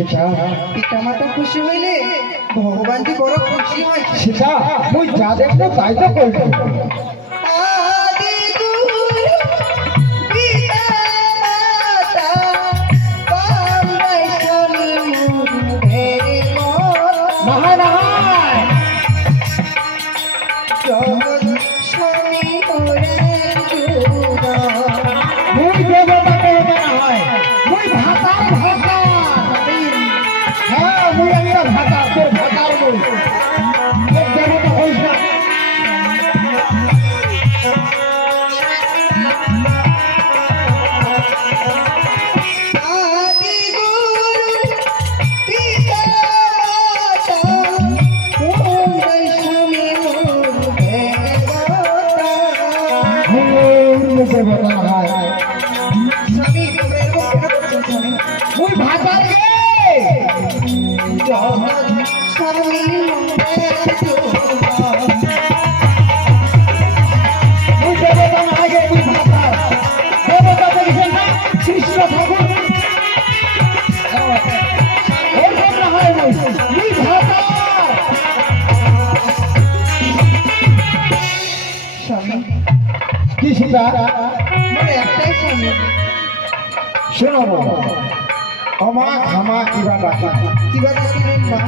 সেটা পিতামাতা খুশি হইলে ভগবান যে বড় খুশি হয়। সেটা মুই যা দেখবো তাই তো করবো। আদি গুরু পিতামাতা পামরাই শনি মুরুধের মহারাজ জগৎ স্বামী ওরে জুড়া। মুই দেবতা করবে না হয়, মুই ভাতার ভাতা। হ্যাঁ মুই একটা ভাতা, তোর ভাতার মুই তোর দেবতা হইস না। আদি গুরু পিতামাতা পামরাই শনি মুরুধের মুই দেবতা হয়, স্বামী ওরে স্বামী মুই ভাতার গে। জগৎ স্বামী ওরে জুড়া। মুই দেবতা না গে, মুই ভাতার। দেবতা দেখছেন না কৃষ্ণ ঠাকুর, এরকম না হয় মুই, মুই ভাতার। স্বামী কি সীতা মোর একটাই স্বামী। শোনো ক্ষমা ক্ষমা কিবা ডাকা কিবা ডাকিলেন মা?